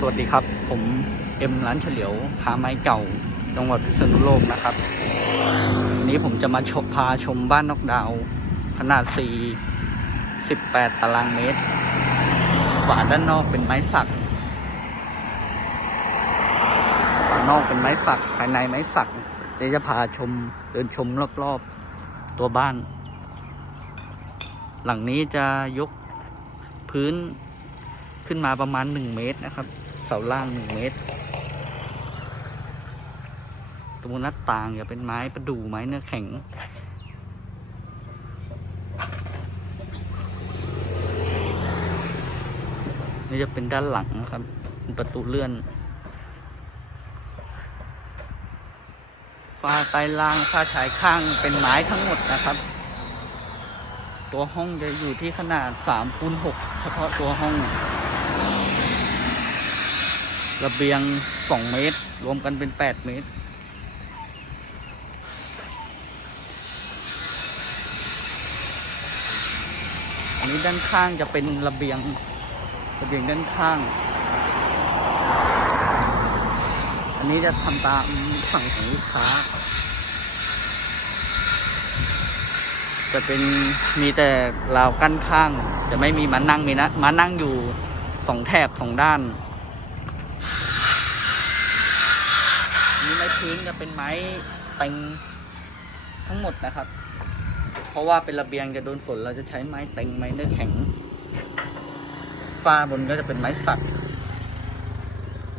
สวัสดีครับ ผมเอ็มร้านเฉลียวค้าไม้เก่าจังหวัดพิษณุโลกนะครับวันนี้ผมจะมาชมพาชมบ้านนอกดาว ขนาด 4 18 ตารางเมตรฝาด้านนอกเป็นไม้สักฝานอกเป็นไม้สัก ภายในไม้สักเดี๋ยวจะพาชมเดินชมรอบๆตัวบ้าน หลังนี้จะยกพื้นขึ้นมาประมาณ1เมตรนะครับ เสาล่าง1เมตรตรงหน้าต่างจะเป็นไม้ประดู่ไม้เนื้อแข็งนี่จะเป็นด้านหลังนะครับเป็นประตูเลื่อนฝ้าใต้ล่างฝ้าชายข้างเป็นไม้ทั้งหมดนะครับ ตัวห้องจะอยู่ที่ขนาด3คูณ6เฉพาะตัวห้อง ระเบียง2เมตร รวมกันเป็น8เมตร อันนี้ด้านข้างจะเป็นระเบียง ระเบียงด้านข้าง อันนี้จะทำตามสั่งของลูกค้า จะเป็นมีแต่ราวกั้นข้าง จะไม่มีมานั่งมีนะมานั่งอยู่สองแถบสองด้าน ไม้พื้นจะเป็นไม้เต็งทั้งหมดนะครับ เพราะว่าเป็นระเบียงจะโดนฝนเราจะใช้ไม้เต็งไม้เนื้อแข็งฝ้าบนก็จะเป็นไม้สัก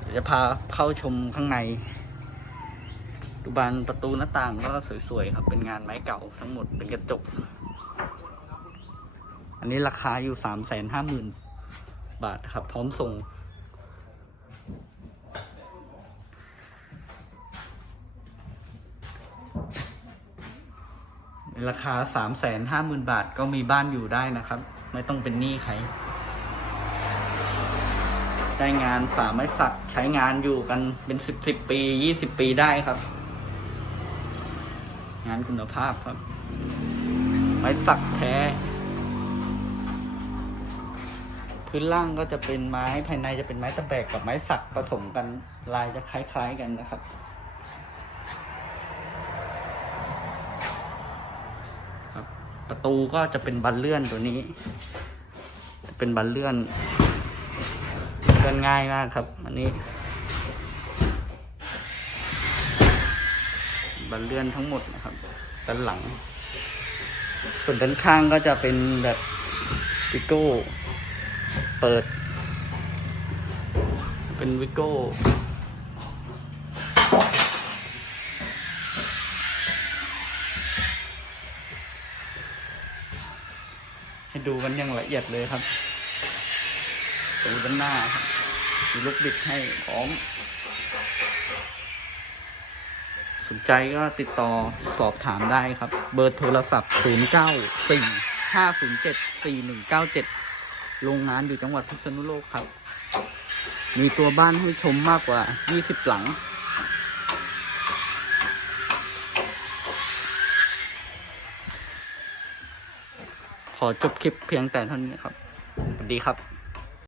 เดี๋ยวจะพาเข้าชมข้างในดูบานประตูหน้าต่างก็สวยๆครับ เป็นงานไม้เก่าทั้งหมดเป็นกระจก อันนี้ราคาอยู่สามแสนห้าหมื่นบาทครับ พร้อมส่ง ราคาสามแสนห้าหมื่นบาทก็มีบ้านอยู่ได้นะครับ ไม่ต้องเป็นหนี้ใคร ได้งานฝาไม้สักใช้งานอยู่กันเป็นสิบสิบปียี่สิบปีได้ครับ งานคุณภาพครับ ไม้สักแท้ พื้นล่างก็จะเป็นไม้ภายในจะเป็นไม้ตะแบกกับไม้สักผสมกันลายจะคล้าย ๆกันนะครับ ประตูก็จะเป็นบันเลื่อนตัวนี้ เป็นบันเลื่อนเลื่อนง่ายมากครับ อันนี้ บันเลื่อนทั้งหมดนะครับด้านหลัง ส่วนด้านข้างก็จะเป็นแบบวิโก้ เปิด เป็นวิโก้ ให้ดูกันอย่างละเอียดเลยครับดูด้านหน้าครับมีลูกบิดให้พร้อม สนใจก็ติดต่อสอบถามได้ครับ เบอร์โทรศัพท์ 0 9 4 5 0 7 4 1 9 7 โรงงานอยู่จังหวัดพิษณุโลกครับ มีตัวบ้านให้ชมมากกว่า 20 หลัง ขอจบคลิปเพียงแต่เท่านี้ครับสวัสดีครับ